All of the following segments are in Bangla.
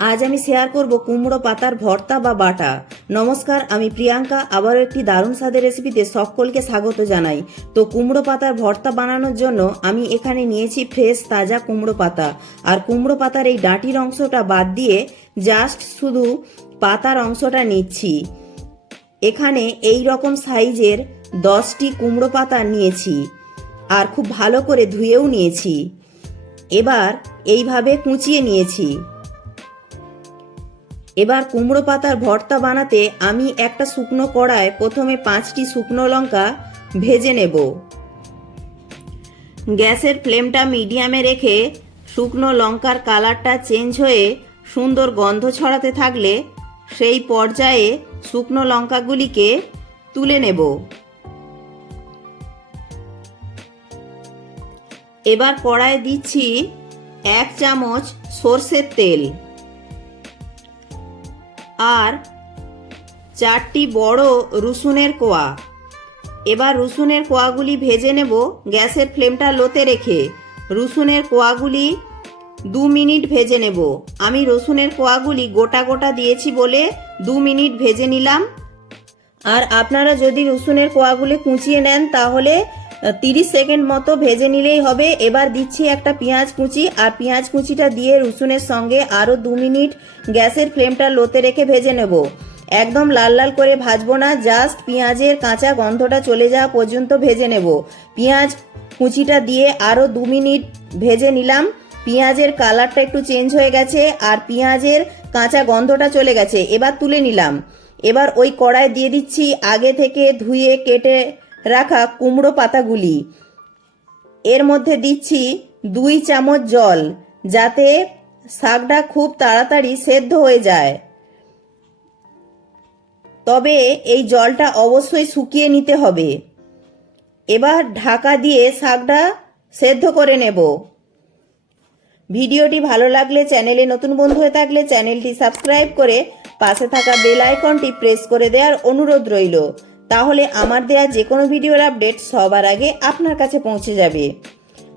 আজ আমি শেয়ার করব কুমড়ো পাতার ভর্তা বা বাটা। নমস্কার, আমি প্রিয়াঙ্কা, আবারও একটি দারুণ স্বাদের রেসিপিতে সকলকে স্বাগত জানাই। তো কুমড়ো পাতার ভর্তা বানানোর জন্য আমি এখানে নিয়েছি ফ্রেশ তাজা কুমড়ো পাতা। আর কুমড়ো পাতার এই ডাঁটির অংশটা বাদ দিয়ে জাস্ট শুধু পাতার অংশটা নিচ্ছি। এখানে এই রকম সাইজের দশটি কুমড়ো পাতা নিয়েছি। আর খুব ভালো করে ধুয়েও নিয়েছি। এবার এইভাবে কুচিয়ে নিয়েছি। এবার কুমড়ো পাতার ভর্তা বানাতে আমি একটা শুকনো কড়ায় প্রথমে পাঁচটি শুকনো লঙ্কা ভেজে নেব। গ্যাসের ফ্লেমটা মিডিয়ামে রেখে শুকনো লঙ্কার কালারটা চেঞ্জ হয়ে সুন্দর গন্ধ ছড়াতে থাকলে সেই পর্যায়ে শুকনো লঙ্কাগুলিকে তুলে নেব। এবার কড়ায় দিচ্ছি এক চামচ সর্ষের তেল। আর চারটি বড় রসুনের কোয়া। এবার রসুনের কোয়াগুলি ভেজে নেব, গ্যাসের ফ্লেমটা লোতে রেখে। রসুনের কোয়াগুলি দু মিনিট ভেজে নেব। আমি রসুনের কোয়াগুলি গোটা গোটা দিয়েছি বলে দু মিনিট ভেজে নিলাম। আর আপনারা যদি রসুনের কোয়াগুলি কুচিয়ে নেন তাহলে তিরিশ সেকেন্ড মতো ভেজে নিলেই হবে। এবার দিচ্ছি একটা পেঁয়াজ কুচি, আর পেঁয়াজ কুচিটা দিয়ে রসুনের সঙ্গে আরও দু মিনিট গ্যাসের ফ্লেমটা লোতে রেখে ভেজে নেব। একদম লাল লাল করে ভাজবো না, জাস্ট পেঁয়াজের কাঁচা গন্ধটা চলে যাওয়া পর্যন্ত ভেজে নেব। পেঁয়াজ কুচিটা দিয়ে আরও দু মিনিট ভেজে নিলাম। পেঁয়াজের কালারটা একটু চেঞ্জ হয়ে গেছে, আর পেঁয়াজের কাঁচা গন্ধটা চলে গেছে, এবার তুলে নিলাম। এবার ওই কড়ায় দিয়ে দিচ্ছি আগে থেকে ধুয়ে, কেটে রাখা কুমড়ো পাতাগুলি। এর মধ্যে দিচ্ছি দুই চামচ জল, যাতে শাকটা খুব তাড়াতাড়ি সেদ্ধ হয়ে যায়। তবে এই জলটা অবশ্যই শুকিয়ে নিতে হবে। এবার ঢাকা দিয়ে শাকটা সেদ্ধ করে নেব। ভিডিওটি ভালো লাগলে চ্যানেলে নতুন বন্ধু হয়ে থাকলে চ্যানেলটি সাবস্ক্রাইব করে পাশে থাকা বেল আইকনটি প্রেস করে দেওয়ার অনুরোধ রইল। তাহলে আমার দেওয়া যে কোনো ভিডিওর আপডেট সবার আগে আপনার কাছে পৌঁছে যাবে।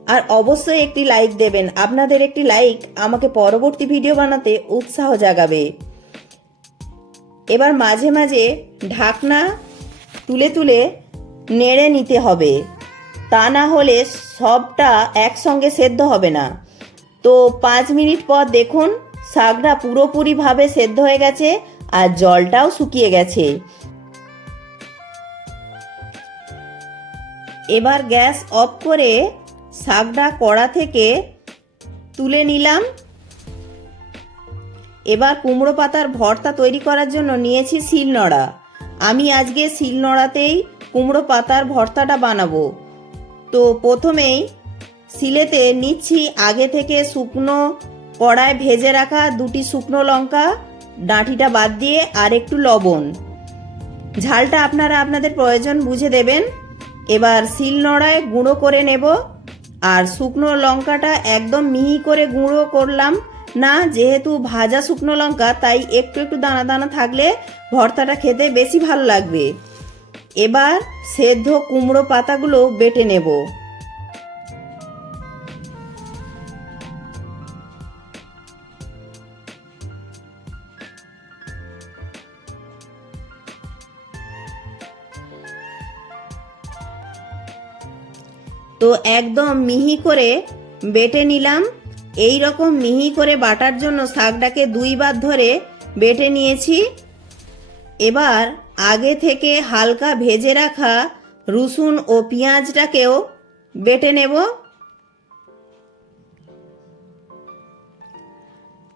আর অবশ্যই একটি লাইক দেবেন। আপনাদের একটি লাইক আমাকে পরবর্তী ভিডিও বানাতে উৎসাহ জাগাবে। এবার মাঝে মাঝে ঢাকনা তুলে তুলে নেড়ে নিতে হবে। তা না হলে সবটা একসঙ্গে সেদ্ধ হবে না। তো পাঁচ মিনিট পর দেখুন, শাকটা পুরোপুরিভাবে সেদ্ধ হয়ে গেছে আর জলটাও শুকিয়ে গেছে। এবার গ্যাস অফ করে শাকটা কড়া থেকে তুলে নিলাম। এবার কুমড়ো পাতার ভর্তা তৈরি করার জন্য নিয়েছি শিলনোড়া আমি আজকে শিলনোড়াতেই কুমড়ো পাতার ভর্তাটা বানাবো। তো প্রথমেই শিলেতে নিচ্ছি আগে থেকে শুকনো কড়ায় ভেজে রাখা দুটি শুকনো লঙ্কা, ডাঁটিটা বাদ দিয়ে আর একটু লবণ। ঝালটা আপনারা আপনাদের প্রয়োজন বুঝে দেবেন। এবার শিল নড়ায় গুঁড়ো করে নেব। আর শুকনো লঙ্কাটা একদম মিহি করে গুঁড়ো করলাম। না, যেহেতু ভাজা শুকনো লঙ্কা, তাই একটু একটু দানা দানা থাকলে ভর্তাটা খেতে বেশি ভালো লাগবে। এবার সেদ্ধ কুমড়ো পাতাগুলো বেটে নেব। তো একদম মিহি করে বেটে নিলাম। এই রকম মিহি করে বাটার জন্য শাকটাকে দুইবার ধরে বেটে নিয়েছি। এবার আগে থেকে হালকা ভেজে রাখা রসুন ও পেঁয়াজটাকেও বেটে নেব।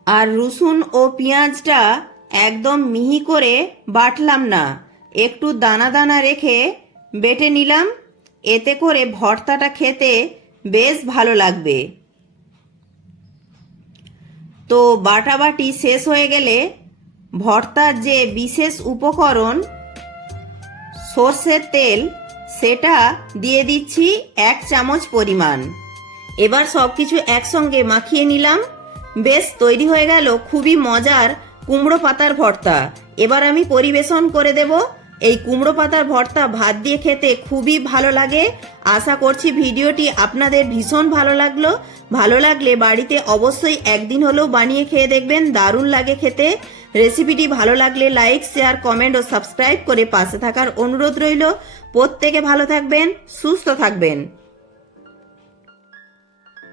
আর রসুন ও পেঁয়াজটা একদম মিহি করে বাটলাম না, একটু দানা দানা রেখে বেটে নিলাম। এতে করে ভর্তাটা খেতে বেশ ভালো লাগবে। তো বাটাবাটি শেষ হয়ে গেলে ভর্তার যে বিশেষ উপকরণ, সর্ষের তেল, সেটা দিয়ে দিচ্ছি এক চামচ পরিমাণ। এবার সব কিছু একসঙ্গে মাখিয়ে নিলাম। বেশ তৈরি হয়ে গেল খুবই মজার কুমড়ো পাতার ভর্তা। এবার আমি পরিবেশন করে দেব এই কুমড়ো পাতার ভর্তা ভাত দিয়ে খেতে খুবই ভালো লাগে। আশা করছি ভিডিওটি আপনাদের ভীষণ ভালো লাগল। ভালো লাগলে বাড়িতে অবশ্যই একদিন হলেও বানিয়ে খেয়ে দেখবেন, দারুণ লাগে খেতে। রেসিপিটি ভালো লাগলে লাইক, শেয়ার, কমেন্ট ও সাবস্ক্রাইব করে পাশে থাকার অনুরোধ রইল। প্রত্যেকে ভালো থাকবেন, সুস্থ থাকবেন।